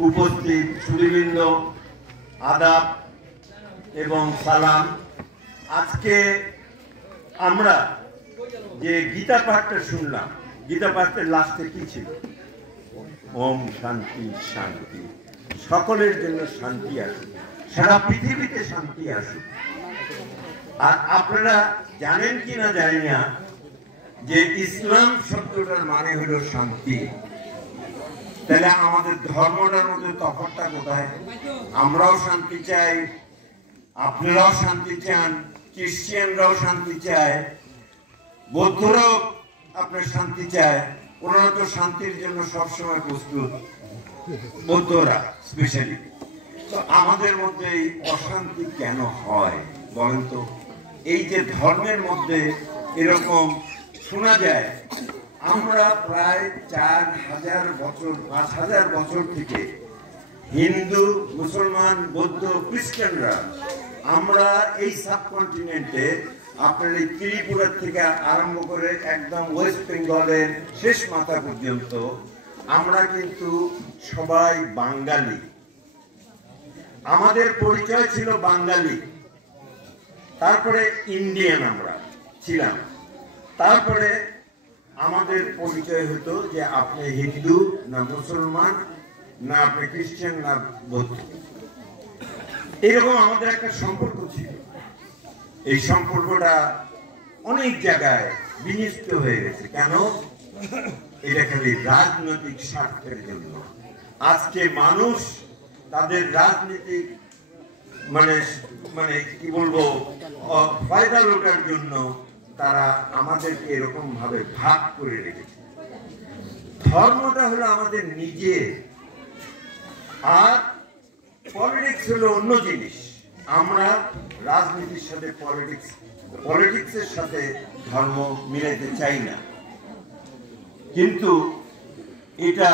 উপস্থিত সুধীবৃন্দ, আদাব এবং সালাম। আজকে আমরা যে গীতা পাঠটা শুনলাম, গীতা পাঠের লাস্টে কি ছিল? ওম শান্তি শান্তি, সকলের জন্য শান্তি আসুক, সারা পৃথিবীতে শান্তি আসুক। আর আপনারা জানেন কি না জানি না যে ইসলাম শব্দটার মানে হলো শান্তি। তাহলে আমাদের ধর্মটার মধ্যে তফাৎটা কোথায়? আমরাও শান্তি চাই, আপনারাও শান্তি চান, খ্রিস্টানরাও শান্তি চায়, বৌদ্ধরাও আপনার শান্তি চায়। ওনারা তো শান্তির জন্য সবসময় প্রস্তুত, বৌদ্ধরা স্পেশালি। তো আমাদের মধ্যে এই অশান্তি কেন হয় বলেন তো? এই যে ধর্মের মধ্যে এরকম শোনা যায়, আমরা প্রায় 4000 বছর 5000 বছর থেকে হিন্দু, মুসলমান, বৌদ্ধ, খ্রিস্টানরা আমরা এই সাবকন্টিনেন্টে আপনার এই ত্রিপুরা থেকে আরম্ভ করে একদম ওয়েস্ট বেঙ্গলের শেষ মাথা পর্যন্ত আমরা কিন্তু সবাই বাঙালি। আমাদের পরিচয় ছিল বাঙালি, তারপরে ইন্ডিয়ান আমরা ছিলাম, তারপরে আমাদের পরিচয় হতো যে আপনি হিন্দু না মুসলমান, না আপনি খ্রিস্টান না বৌদ্ধ। এরকম আমাদের একটা সম্পর্ক ছিল। এই সম্পর্কটা অনেক জায়গায় বিনষ্ট হয়ে গেছে। কেন? এটা খালি রাজনৈতিক স্বার্থের জন্য। আজকে মানুষ তাদের রাজনৈতিক মানে কি বলবো ফায়দা লোটার জন্য তারা আমাদেরকে এরকম ভাবে ভাগ করে রেখেছে। ধর্মটা হলো আমাদের নিজে, আর পলিটিক্স হলো অন্য জিনিস। আমরা রাজনীতির সাথে পলিটিক্সের সাথে ধর্ম মিলাইতে চাই না। কিন্তু এটা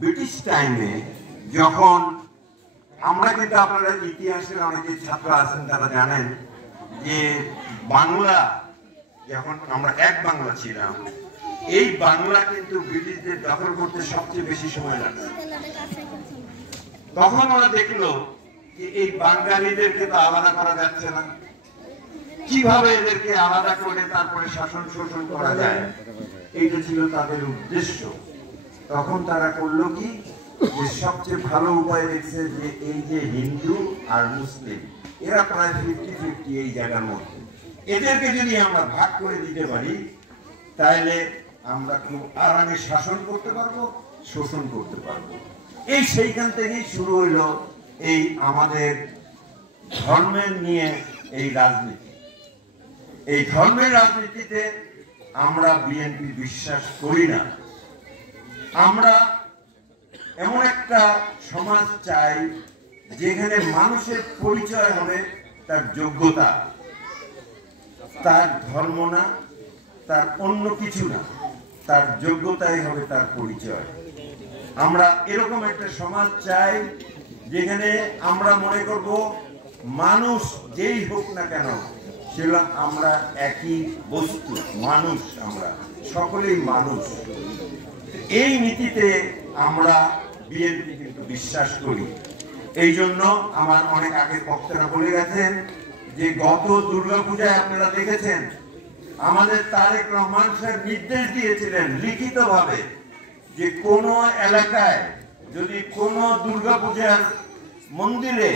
ব্রিটিশ টাইমে যখন আমরা, কিন্তু আপনারা ইতিহাসের অনেকে ছাত্র আছেন তারা জানেন যে বাংলা, যখন আমরা এক বাংলা ছিলাম, এই বাংলা কিন্তু ব্রিটিশদের দখল করতে সবচেয়ে বেশি সময় লাগছে। তখন ওরা দেখলো যে এই বাঙালিদেরকে তো আলাদা করা যাচ্ছে না, কিভাবে এদেরকে আলাদা করে তারপরে শাসন শোষণ করা যায়, এইটা ছিল তাদের উদ্দেশ্য। তখন তারা করলো কি, যে সবচেয়ে ভালো উপায় দেখছে যে এই যে হিন্দু আর মুসলিম এরা প্রায় 50-50 এই জায়গার মধ্যে, এদেরকে যদি আমরা ভাগ করে দিতে পারি তাহলে আমরা খুব আরামে শাসন করতে পারবো, শোষণ করতে পারবো। এই সেইখান থেকেই শুরু হইল এই আমাদের ধর্মের নিয়ে এই রাজনীতি। এই ধর্মের রাজনীতিতে আমরা বিএনপি বিশ্বাস করি না। আমরা এমন একটা সমাজ চাই যেখানে মানুষের পরিচয় হবে তার যোগ্যতা, তার ধর্ম না, তার অন্য কিছু না, তার যোগ্যতাই হবে তার পরিচয়। আমরা এরকম একটা সমাজ চাই যেখানে আমরা মনে করব মানুষ যেই হোক না কেন সেটা আমরা একই বস্তু, মানুষ, আমরা সকলেই মানুষ। এই নীতিতে আমরা বিএনপি কিন্তু বিশ্বাস করি। এই জন্য আমার অনেক আগের বক্তারা বলে গেছেন যে গত দুর্গাপূজায় আপনারা দেখেছেন আমাদের তারেক রহমান সাহেব নির্দেশ দিয়েছিলেন লিখিতভাবে যে কোন এলাকায় যদি কোন দুর্গাপূজার মন্দিরে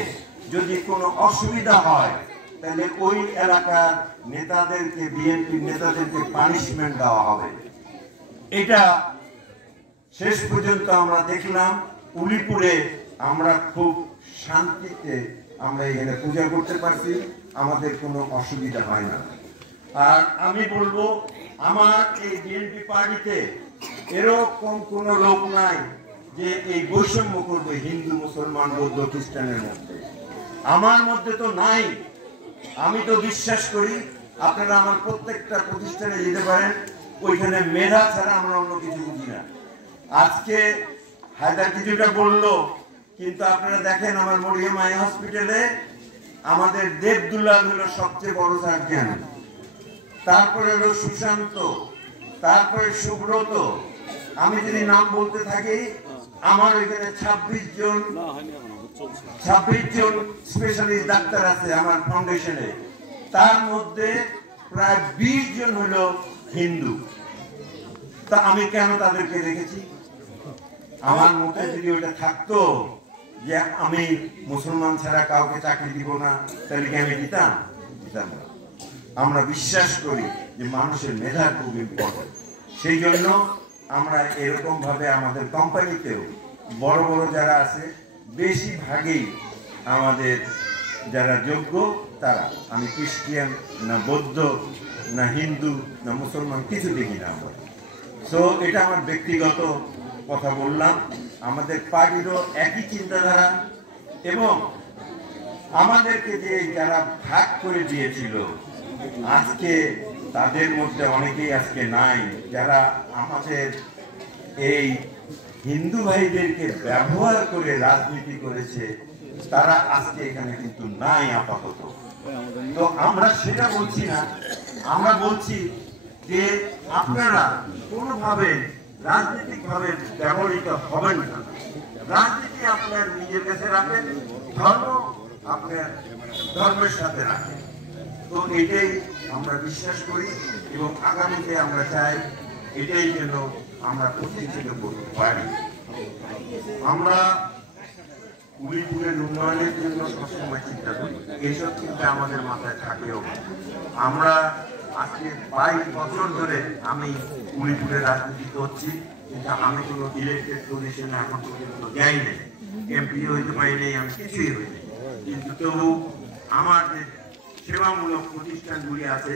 যদি কোনো অসুবিধা হয় তাহলে ওই এলাকার নেতাদেরকে, বিএনপি নেতাদেরকে পানিশমেন্ট দেওয়া হবে। এটা শেষ পর্যন্ত আমরা দেখলাম উলিপুরে আমরা খুব শান্তিতে আমরা এখানে পূজা করতে পারছি, আমাদের কোনো অসুবিধা হয় না। আর আমি বলবো আমার এই বিএনপি পার্টিতে এরকম কোন লোক নাই যে এই বৈষম্য করবে হিন্দু, মুসলমান, বৌদ্ধ, খ্রিস্টানের মধ্যে। আমার মধ্যে তো নাই। আমি তো বিশ্বাস করি আপনারা আমার প্রত্যেকটা প্রতিষ্ঠানে যেতে পারেন, ওইখানে মেধা ছাড়া আমরা অন্য কিছু বুঝি না। আজকে হায়দার কিছুটা বললো, কিন্তু আপনারা দেখেন আমার মরিয়ম আই হসপিটালে আমাদের দেবদুলাল হলো সবচেয়ে বড় সার্জন, তারপরে হলো সুশান্ত, তারপরে সুব্রত, আমি যদি নাম বলতে থাকি আমার এখানে 26 জন স্পেশালিস্ট ডাক্তার আছে আমার ফাউন্ডেশনে, তার মধ্যে প্রায় 20 জন হলো হিন্দু। তা আমি কেন তাদেরকে রেখেছি? আমার মতে যদি ওটা থাকতো যে আমি মুসলমান ছাড়া কাউকে চাকরি দিব না, তাহলে কি আমি দিতাম না। আমরা বিশ্বাস করি যে মানুষের মেধা খুব ইম্পর্টেন্ট। সেই জন্য আমরা এরকম ভাবে আমাদের কোম্পানিতেও বড় বড় যারা আছে বেশিরভাগই আমাদের যারা যোগ্য তারা। আমি খ্রিস্টিয়ান না বৌদ্ধ না হিন্দু না মুসলমান কিছু দেখি না আমরা। সো এটা আমার ব্যক্তিগত কথা বললাম। আমাদের পার্টিরও একই চিন্তাধারা, এবং আমাদেরকে যে যারা ভাগ করে দিয়েছিল আজকে তাদের মধ্যে অনেকেই আজকে নাই। যারা আমাদের এই হিন্দু ভাইদেরকে ব্যবহার করে রাজনীতি করেছে তারা আজকে এখানে কিন্তু নাই আপাতত। তো আমরা সেটা বলছি না, আমরা বলছি যে আপনারা কোনোভাবে রাজনৈতিক ভাবে ব্যবহৃত হবেন না। রাজনীতি আপনার নিজের কাছে রাখেন, ধর্ম আপনার ধর্মের সাথে রাখেন। তো এটাই আমরা বিশ্বাস করি এবং আগামীতে আমরা চাই এটাই যেন আমরা প্রতিষ্ঠিত করতে পারি। আমরা উলিপুরের উন্নয়নের জন্য সবসময় চিন্তা করি, এইসব চিন্তা আমাদের মাথায় থাকেও। আমরা আজকে 22 বছর ধরে আমি উলিপুরে রাজনীতি করছি, কিন্তু আমি কোনো ইলেক্টেড পজিশনে এখন পর্যন্ত যাই নাই, এমপি হইতে পারি নাই, আমি কিছুই হইনি। কিন্তু তবু আমার যে সেবামূলক প্রতিষ্ঠানগুলি আছে